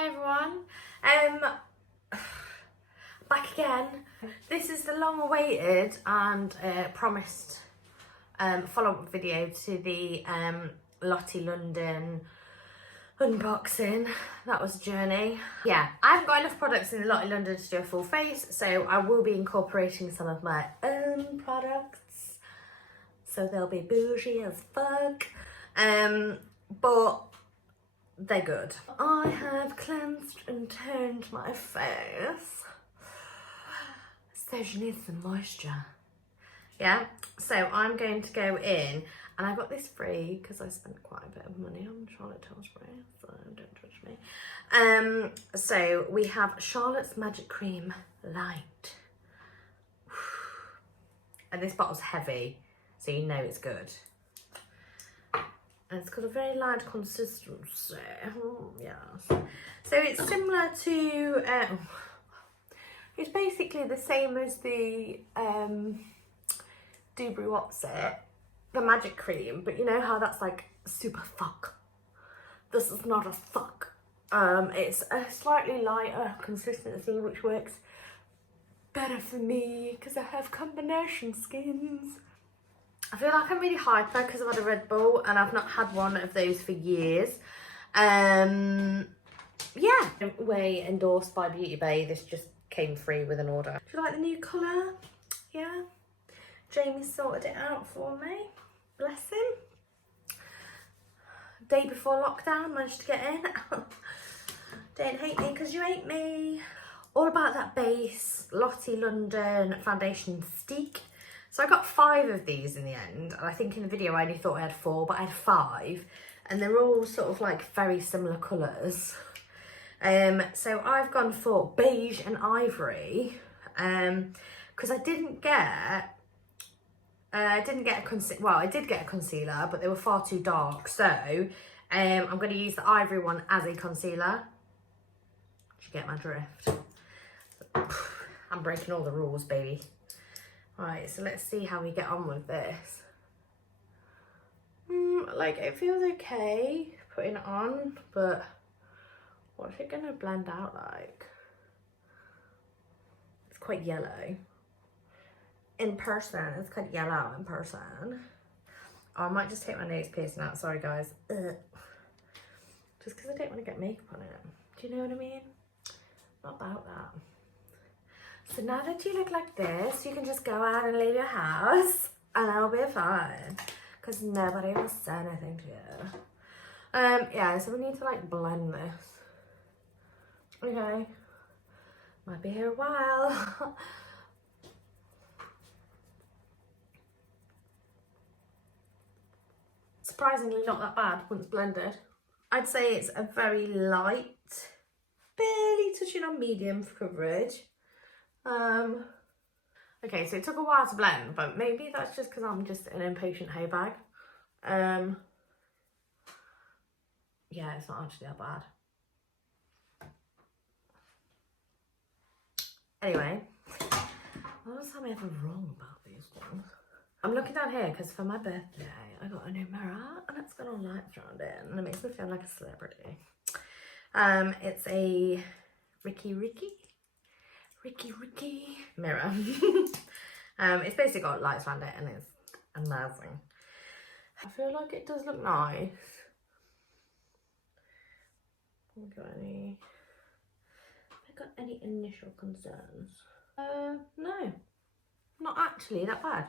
Hi everyone, back again. This is the long awaited and promised follow-up video to the Lottie London unboxing. That was a journey. Yeah, I haven't got enough products in Lottie London to do a full face, so I will be incorporating some of my own products. So they'll be bougie as fuck, but they're good. I have cleansed and toned my face. So she needs some moisture. Yeah, so I'm going to go in, and I got this free because I spent quite a bit of money on Charlotte Tilbury, so don't touch me. So we have Charlotte's Magic Cream Light. And this bottle's heavy, so you know it's good. And it's got a very light consistency. Yes. So it's similar to, it's basically the same as the Tilbury What's It, the Magic Cream, but you know how that's like super fuck. This is not a fuck. It's a slightly lighter consistency, which works better for me because I have combination skins. I feel like I'm really hyper because I've had a Red Bull and I've not had one of those for years. Yeah. Way endorsed by Beauty Bay. This just came free with an order. Do you like the new colour? Yeah. Jamie sorted it out for me. Bless him. Day before lockdown, managed to get in. Don't hate me because you hate me. All about that base Lottie London foundation stick. So I got 5 of these in the end, and I think in the video I only thought I had 4, but I had 5, and they're all sort of like very similar colours. So I've gone for beige and ivory, because I did get a concealer. Well, I did get a concealer, but they were far too dark. So I'm going to use the ivory one as a concealer. Did you get my drift? I'm breaking all the rules, baby. Right, so let's see how we get on with this. Like, it feels okay putting it on, but what's it gonna blend out like? It's quite yellow. In person, it's quite yellow in person. Oh, I might just take my nose piercing out, sorry guys. Ugh. Just because I don't want to get makeup on it. Do you know what I mean? Not about that. So now that you look like this, you can just go out and leave your house and I'll be fine. Because nobody will say anything to you. Yeah, so we need to like blend this. Okay. Might be here a while. Surprisingly not that bad once blended. I'd say it's a very light, barely touching on medium for coverage. Okay, so it took a while to blend, but maybe that's just because I'm just an impatient hay bag. Yeah, it's not actually that bad. Anyway, what was I ever wrong about these things? I'm looking down here because for my birthday, I got a new mirror and it's got all lights around it and it makes me feel like a celebrity. It's a Riki Riki mirror. It's basically got lights around it and it's amazing. I feel like it does look nice. Have I got any initial concerns? No, not actually that bad.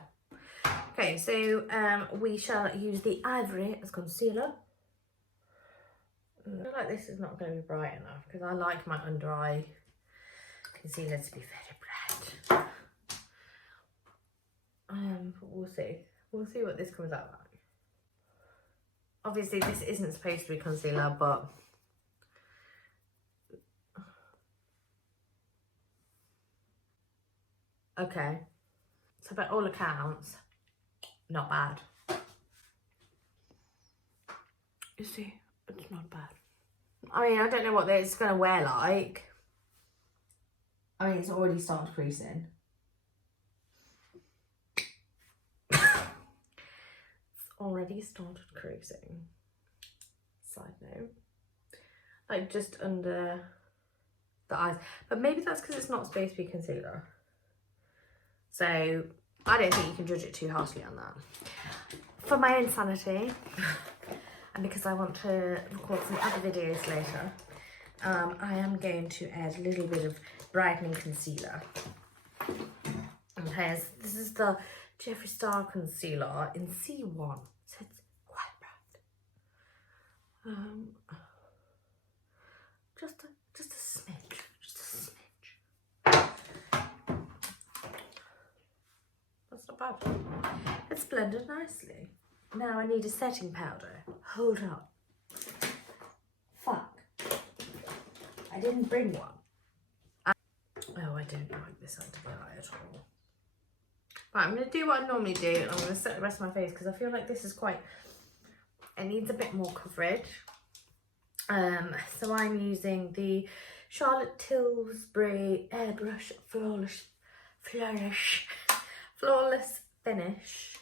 Okay, so we shall use the ivory as concealer. I feel like this is not going to be bright enough because I like my under eye concealer to be very bright. But we'll see. We'll see what this comes out like. Obviously, this isn't supposed to be concealer, but okay. So by all accounts, not bad. You see, it's not bad. I mean, I don't know what it's going to wear like. I mean, it's already started creasing. Already started creasing. Side note. like just under the eyes. But maybe that's because it's not supposed to be concealer. So I don't think you can judge it too harshly on that. For my own sanity, and because I want to record some other videos later, I am going to add a little bit of brightening concealer. Okay, so this is the Jeffree Star concealer in C1, so it's quite bright. Just a smidge, That's not bad. It's blended nicely. Now I need a setting powder. Hold on. Fuck. I didn't bring one. Oh, I don't like this under the eye at all. Right, I'm going to do what I normally do, and I'm going to set the rest of my face because I feel like this is quite, it needs a bit more coverage. So I'm using the Charlotte Tilbury Airbrush Flawless Finish.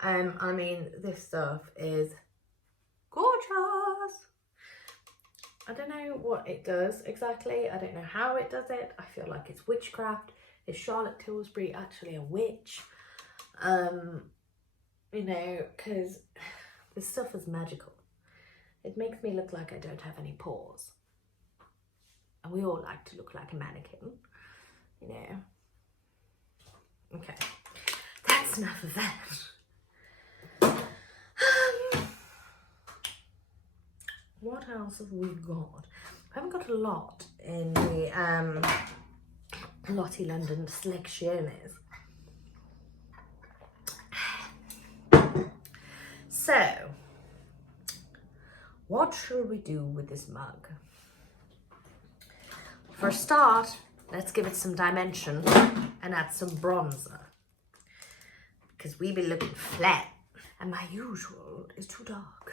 I mean, this stuff is gorgeous. I don't know what it does exactly. I don't know how it does it. I feel like it's witchcraft. Is Charlotte Tilbury actually a witch? You know, because this stuff is magical. It makes me look like I don't have any pores. And we all like to look like a mannequin, you know. Okay, that's enough of that. What else have we got? We haven't got a lot in the Lottie London selecciones. So, what should we do with this mug? For a start, let's give it some dimension and add some bronzer. Because we be looking flat. And my usual is too dark.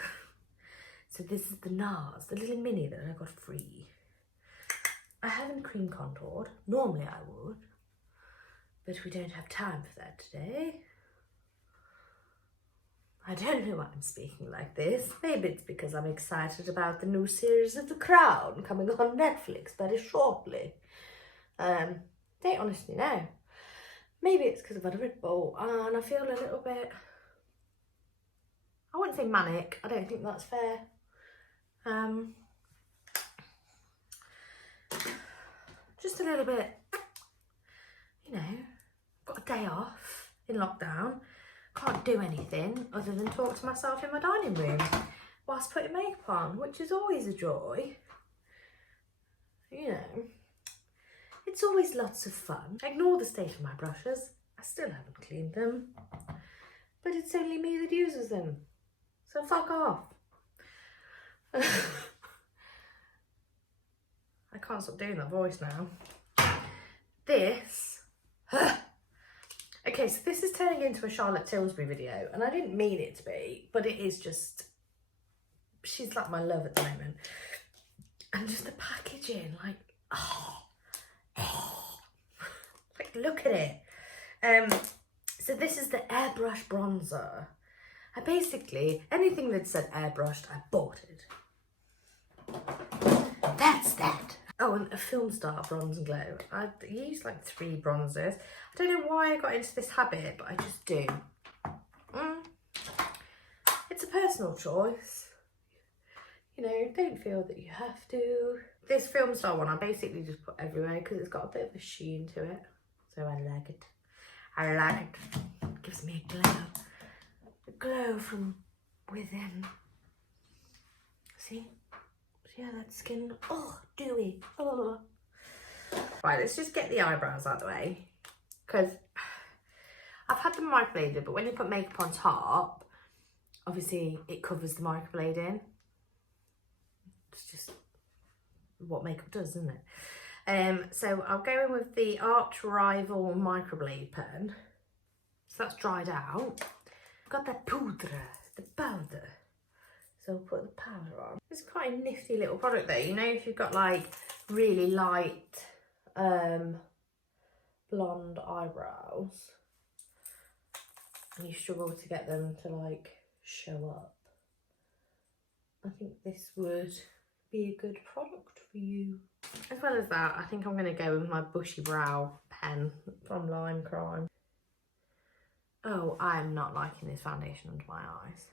So this is the Nars, the little mini that I got free. I haven't cream contoured. Normally I would. But we don't have time for that today. I don't know why I'm speaking like this. Maybe it's because I'm excited about the new series of The Crown coming on Netflix very shortly. Don't honestly know. Maybe it's because I've had a Red Bull and I feel a little bit, I wouldn't say manic, I don't think that's fair. Just a little bit, you know, got a day off in lockdown, can't do anything other than talk to myself in my dining room whilst putting makeup on, which is always a joy. You know, it's always lots of fun. Ignore the state of my brushes, I still haven't cleaned them, but it's only me that uses them, so fuck off. I can't stop doing that voice now. This, okay, so this is turning into a Charlotte Tilbury video, and I didn't mean it to be, but it is just, she's like my love at the moment. And just the packaging, like, like look at it. So this is the Airbrush Bronzer. I basically, anything that said airbrushed, I bought it. That's that. Oh, and a Flimstar Bronze and Glow. I use like 3 bronzers. I don't know why I got into this habit, but I just do. It's a personal choice. You know, don't feel that you have to. This Flimstar one, I basically just put everywhere because it's got a bit of a sheen to it. So I like it. I like it. It gives me a glow. A glow from within. See? See how that skin, oh, dewy. Oh. Right, let's just get the eyebrows out of the way. Because I've had them microbladed, but when you put makeup on top, obviously it covers the microblading. It's just what makeup does, isn't it? So I'll go in with the Arch Rival microblade pen. So that's dried out. I've got that poudre, the powder. So I'll put the powder on. It's quite a nifty little product though. You know, if you've got like really light blonde eyebrows and you struggle to get them to like show up, I think this would be a good product for you. As well as that, I think I'm going to go with my Bushy Brow pen from Lime Crime. Oh, I am not liking this foundation under my eyes.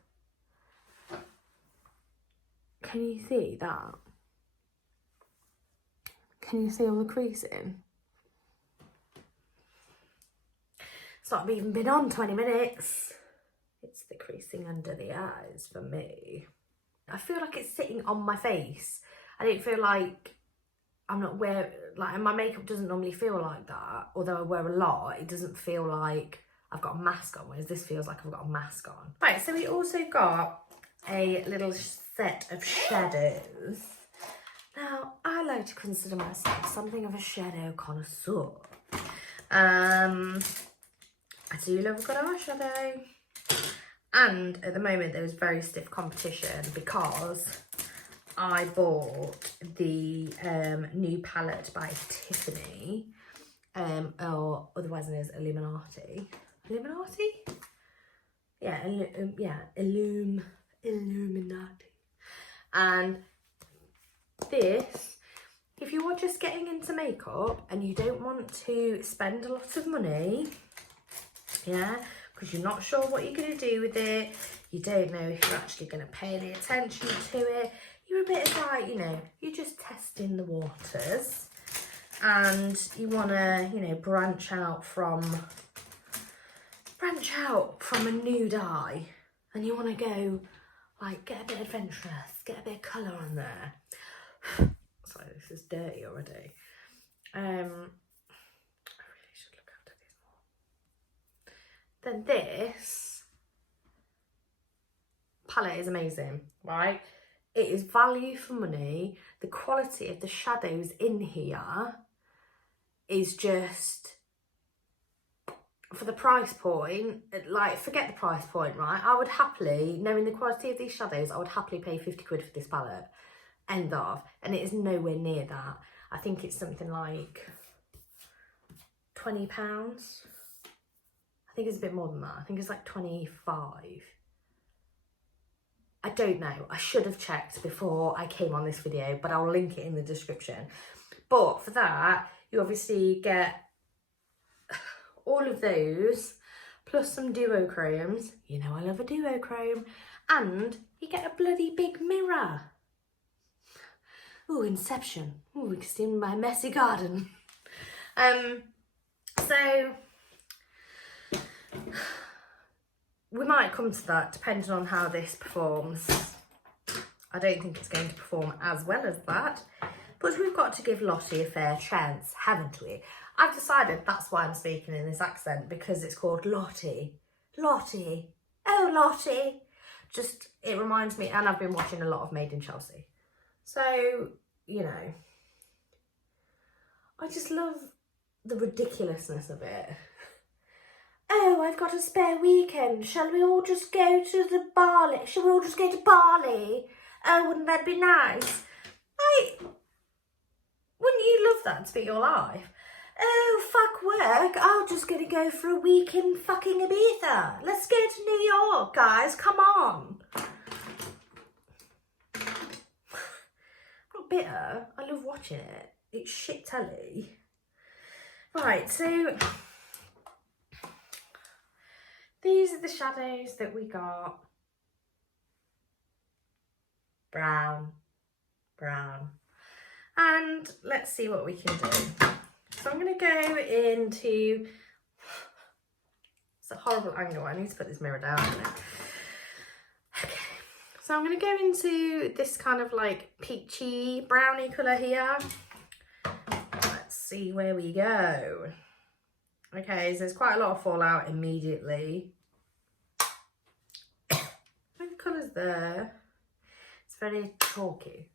Can you see that? Can you see all the creasing? It's not even been on 20 minutes. It's the creasing under the eyes for me. I feel like it's sitting on my face. I don't feel like I'm not wearing, like, my makeup doesn't normally feel like that. Although I wear a lot, it doesn't feel like I've got a mask on, whereas this feels like I've got a mask on. Right, so we also got a little set of shadows. Now, I like to consider myself something of a shadow connoisseur. I do love a good eyeshadow. And at the moment there was very stiff competition because I bought the new palette by Tiffany, or otherwise known as Illuminati. Illuminati? Yeah, Illuminati. And this, if you are just getting into makeup and you don't want to spend a lot of money, yeah, because you're not sure what you're going to do with it, you don't know if you're actually going to pay any attention to it, you're a bit of like, you know, you're just testing the waters and you want to, you know, branch out from a nude eye, and you want to go, like, get a bit adventurous, get a bit of colour on there. Sorry, this is dirty already. I really should look after this more. Then this palette is amazing, right? It is value for money. The quality of the shadows in here is just, for the price point, like, forget the price point, right? I would happily, knowing the quality of these shadows, I would happily pay 50 quid for this palette. End of. And it is nowhere near that. I think it's something like £20. I think it's a bit more than that. I think it's like 25. I don't know. I should have checked before I came on this video, but I'll link it in the description. But for that, you obviously get all of those, plus some duochromes. You know I love a duochrome. And you get a bloody big mirror. Ooh, Inception. Ooh, we can see my messy garden. So we might come to that depending on how this performs. I don't think it's going to perform as well as that, but we've got to give Lottie a fair chance, haven't we? I've decided that's why I'm speaking in this accent, because it's called Lottie. Lottie. Oh, Lottie. Just, it reminds me, and I've been watching a lot of Made in Chelsea. So, you know, I just love the ridiculousness of it. Oh, I've got a spare weekend. Shall we all just go to the Bali? Shall we all just go to Bali? Oh, wouldn't that be nice? Wouldn't you love that to be your life? Oh, fuck work. I'm just going to go for a week in fucking Ibiza. Let's go to New York, guys. Come on. I'm not bitter. I love watching it. It's shit telly. Right, so these are the shadows that we got. Brown, brown. And let's see what we can do. So I'm going to go into, it's a horrible angle, I need to put this mirror down. Okay, so I'm going to go into this kind of like peachy browny colour here. Let's see where we go. Okay, so there's quite a lot of fallout immediately. The colour's there. It's very chalky.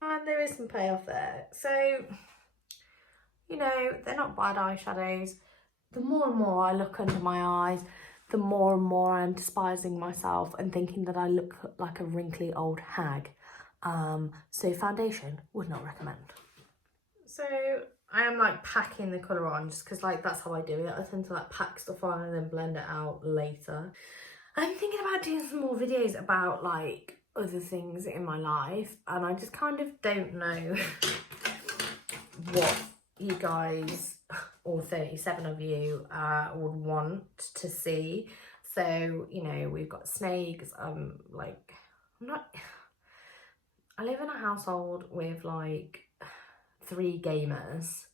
And there is some payoff there. So, you know, they're not bad eyeshadows. The more and more I look under my eyes, the more and more I'm despising myself and thinking that I look like a wrinkly old hag. So foundation, would not recommend. So I am like packing the colour on just because like that's how I do it. I tend to like pack stuff on and then blend it out later. I'm thinking about doing some more videos about like other things in my life, and I just kind of don't know what you guys, all 37 of you, would want to see. So, you know, we've got snakes. I live in a household with like 3 gamers,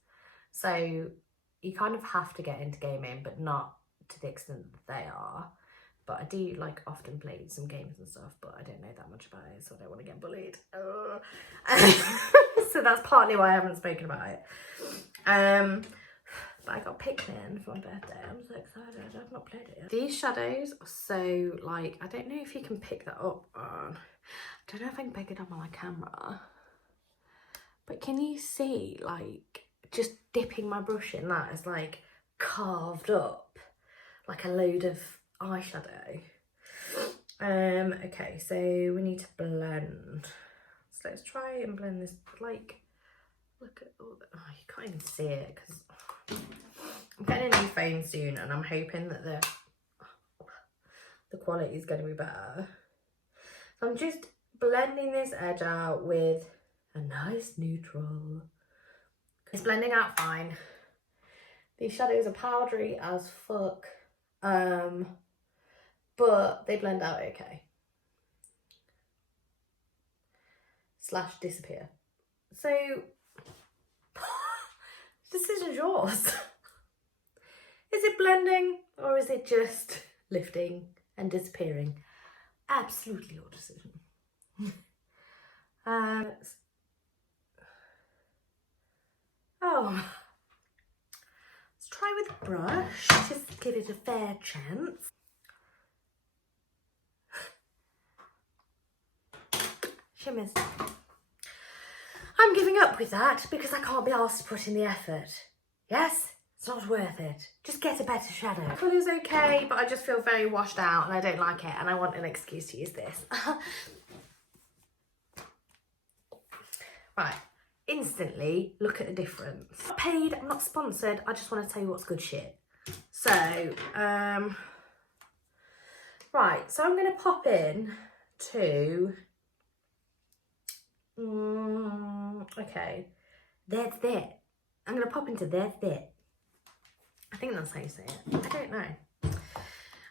so you kind of have to get into gaming, but not to the extent that they are. But I do like often play some games and stuff, but I don't know that much about it, so I don't want to get bullied. So that's partly why I haven't spoken about it. But I got Pikmin for my birthday. I'm so excited. I've not played it yet. These shadows are so, like, I don't know if you can pick that up on, I don't know if I can pick it up on my camera, but can you see, like, just dipping my brush in that is like carved up like a load of eyeshadow. Okay, so we need to blend. So let's try and blend this, like, look at all the, oh, you can't even see it because I'm getting a new phone soon and I'm hoping that the quality is going to be better. So I'm just blending this edge out with a nice neutral. It's blending out fine. These shadows are powdery as fuck, but they blend out okay. / disappear. So, decision's yours. Is it blending or is it just lifting and disappearing? Absolutely your decision. Let's try with a brush, just give it a fair chance. Shimmers. I'm giving up with that because I can't be asked to put in the effort. Yes? It's not worth it. Just get a better shadow. The colour's okay, but I just feel very washed out and I don't like it and I want an excuse to use this. Right, instantly look at the difference. I'm not paid, I'm not sponsored, I just want to tell you what's good shit. So, right, so I'm going to pop in to, okay, that's it. I'm going to pop into that's it. I think that's how you say it. I don't know.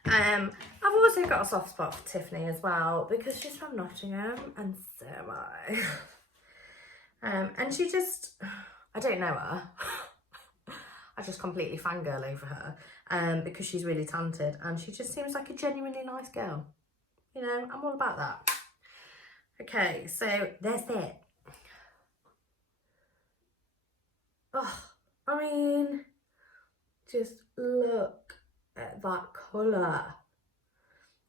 I've also got a soft spot for Tiffany as well because she's from Nottingham and so am I. And she just, I don't know her. I just completely fangirl over her because she's really talented and she just seems like a genuinely nice girl. You know, I'm all about that. Okay, so there's it. Oh, I mean, just look at that colour.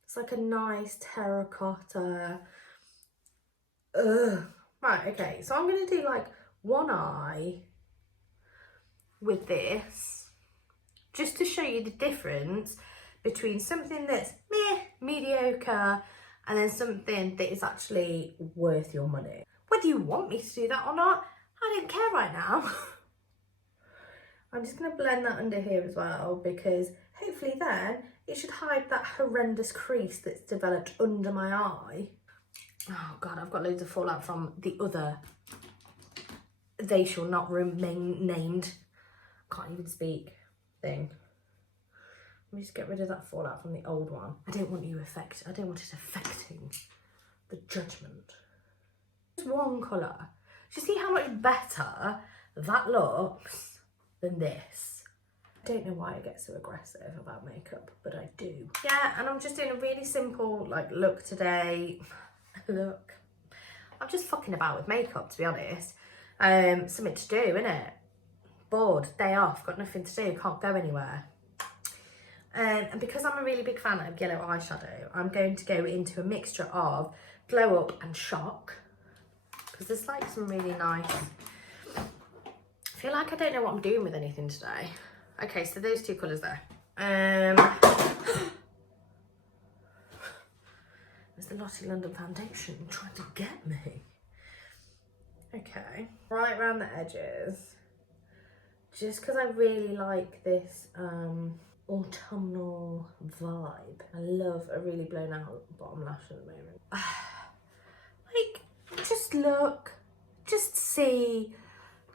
It's like a nice terracotta. Ugh. Right, okay, so I'm going to do like one eye with this, just to show you the difference between something that's meh, mediocre, and then something that is actually worth your money. Whether you want me to do that or not, I don't care right now. I'm just going to blend that under here as well, because hopefully then it should hide that horrendous crease that's developed under my eye. Oh God, I've got loads of fallout from the other they shall not remain named, can't even speak thing. Let me just get rid of that fallout from the old one. I don't want it affecting the judgment. Just one colour. Do you see how much better that looks than this? I don't know why I get so aggressive about makeup, but I do. Yeah, and I'm just doing a really simple like look today. Look, I'm just fucking about with makeup, to be honest. Something to do, innit? Bored, day off, got nothing to do, can't go anywhere. And because I'm a really big fan of yellow eyeshadow, I'm going to go into a mixture of Glow Up and Shock, because there's like some really nice, I feel like I don't know what I'm doing with anything today. Okay, so those two colours there. There's the Lottie London foundation trying to get me. Okay, right around the edges, just because I really like this autumnal vibe. I love a really blown out bottom lash at the moment. just look, just see,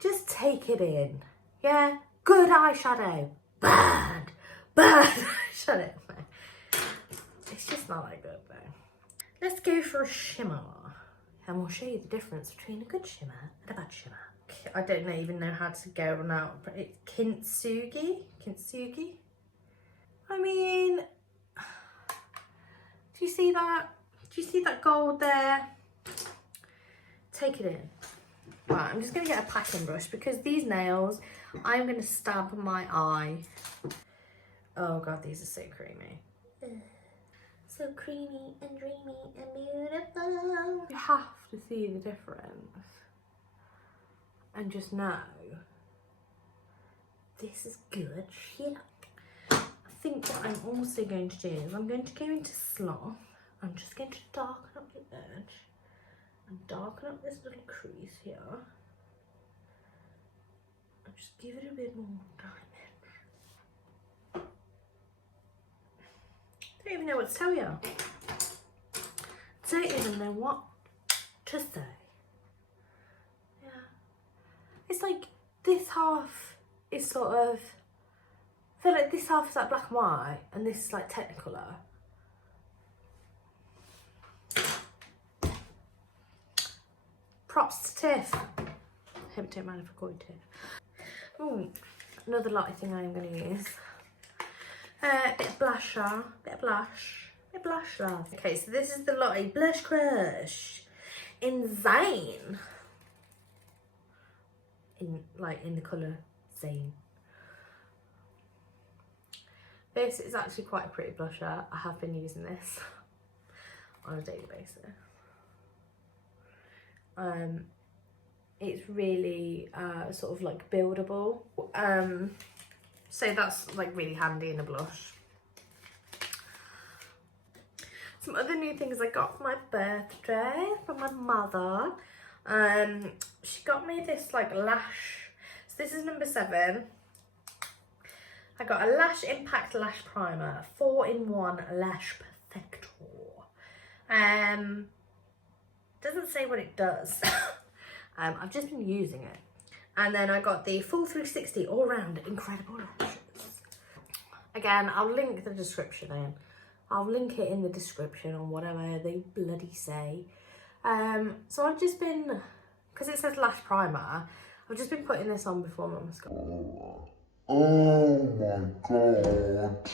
just take it in. Yeah, good eyeshadow, bad eyeshadow. It's just not that good though. Let's go for a shimmer and we'll show you the difference between a good shimmer and a bad shimmer. I don't even know how to go on out, but it's Kintsugi. I mean, do you see that? Do you see that gold there? Take it in. Right, I'm just gonna get a packing brush because these nails, I'm gonna stab my eye. Oh God, these are so creamy. So creamy and dreamy and beautiful. You have to see the difference and just know this is good shit. I think what I'm also going to do is I'm going to go into Sloth. I'm just going to darken up the edge and darken up this little crease here. And just give it a bit more diamond. Don't even know what to tell you. Don't even know what to say. Yeah. It's like this half is sort of, I feel like this half is like black and white and this is like Technicolor. Props to Tiff. I hope it don't mind if I call you Tiff. Ooh, another Lottie thing I am going to use. Bit of blusher, bit of blush love. Okay, so this is the Lottie Blush Crush in Zane. In the colour Zane. This is actually quite a pretty blusher. I have been using this on a daily basis. It's really sort of like buildable. So that's like really handy in a blush. Some other new things I got for my birthday from my mother. She got me this like lash. So this is number 7. I got a Lash Impact Lash Primer, 4-in-1 Lash Perfector. Doesn't say what it does. I've just been using it. And then I got the full 360 all round incredible lashes. Again, I'll link the description in. I'll link it in the description or whatever they bloody say. So I've just been, because it says lash primer, I've just been putting this on before my mascara. Oh my God.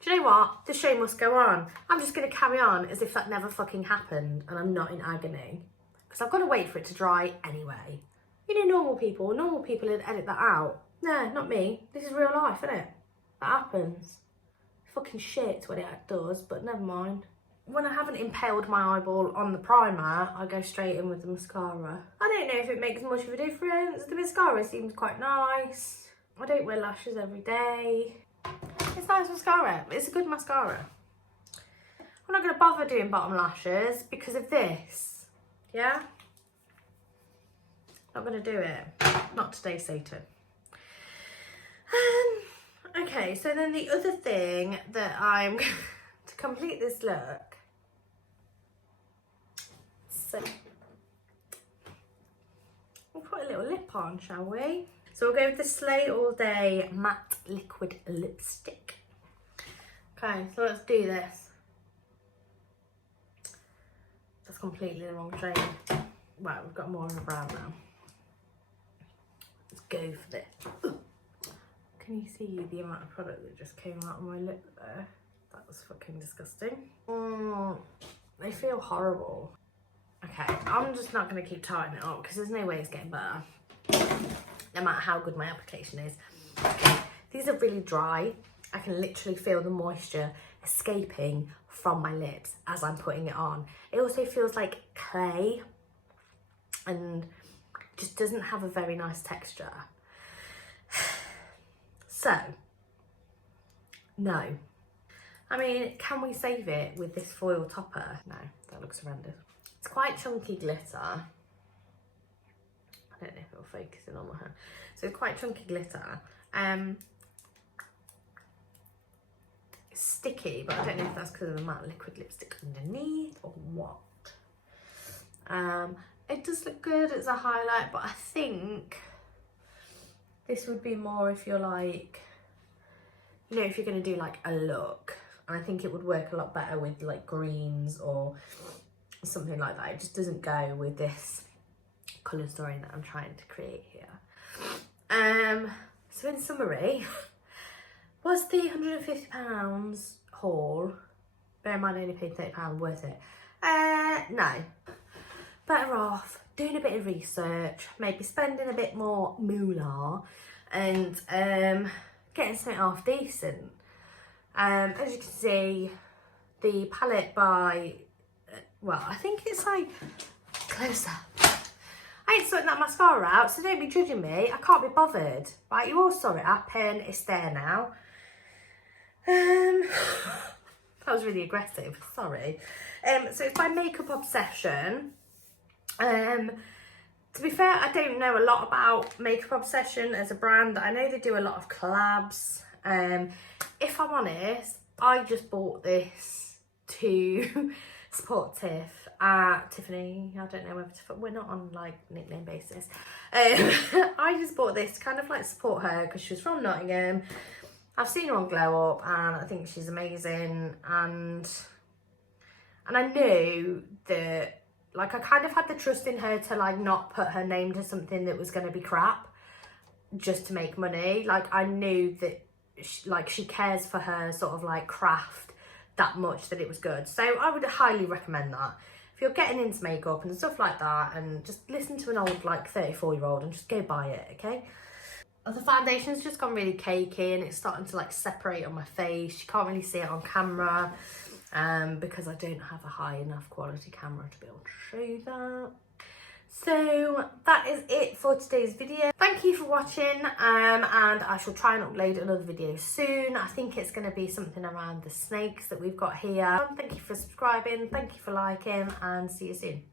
Do you know what? The show must go on. I'm just going to carry on as if that never fucking happened and I'm not in agony. Because I've got to wait for it to dry anyway. You know, normal people would edit that out. No, not me. This is real life, isn't it? That happens. Fucking shit when it does, but never mind. When I haven't impaled my eyeball on the primer, I go straight in with the mascara. I don't know if it makes much of a difference. The mascara seems quite nice. I don't wear lashes every day. It's nice mascara. It's a good mascara. I'm not going to bother doing bottom lashes because of this. Yeah? Not going to do it. Not today, Satan. Okay, so then the other thing that I'm to complete this look. So we'll put a little lip on, shall we? So we'll go with the Slay All Day Matte Liquid Lipstick. Okay, so let's do this. That's completely the wrong shade. Right, we've got more of a brown now. Let's go for this. Ooh. Can you see the amount of product that just came out on my lip there? That was fucking disgusting. They feel horrible. Okay, I'm just not going to keep tying it up because there's no way it's getting better. No matter how good my application is. Okay, these are really dry. I can literally feel the moisture escaping from my lips as I'm putting it on. It also feels like clay and just doesn't have a very nice texture. So, no. I mean, can we save it with this foil topper? No, that looks horrendous. It's quite chunky glitter. I don't know if it'll focus in on my hand. So it's quite chunky glitter. sticky, but I don't know if that's because of the matte liquid lipstick underneath or what. It does look good as a highlight, but I think this would be more if you're like, you know, if you're going to do like a look. And I think it would work a lot better with like greens or something like that. It just doesn't go with this colour story that I'm trying to create here. So in summary, was the £150 haul, bear in mind I only paid £30, worth it? No. Better off doing a bit of research, maybe spending a bit more moolah and getting something half decent. As you can see, the palette by, well, I think it's like, closer. I ain't sorting that mascara out, so don't be judging me. I can't be bothered. Right, you all saw it happen. It's there now. That was really aggressive, sorry. So it's by Makeup Obsession. To be fair, I don't know a lot about Makeup Obsession as a brand. I know they do a lot of collabs. If I'm honest, I just bought this to support Tiffany. I don't know whether we're not on like nickname basis. I just bought this to kind of like support her because she's from Nottingham. I've seen her on Glow Up and I think she's amazing, and I knew that, like, I kind of had the trust in her to like not put her name to something that was going to be crap just to make money. Like, I knew that she cares for her sort of like craft that much that it was good. So I would highly recommend that. If you're getting into makeup and stuff like that, and just listen to an old like 34-year-old and just go buy it, okay? The foundation's just gone really cakey and it's starting to like separate on my face. You can't really see it on camera because I don't have a high enough quality camera to be able to show you that. So that is it for today's video. Thank you for watching, and I shall try and upload another video soon. I think it's going to be something around the snakes that we've got here. Thank you for subscribing, thank you for liking, and see you soon.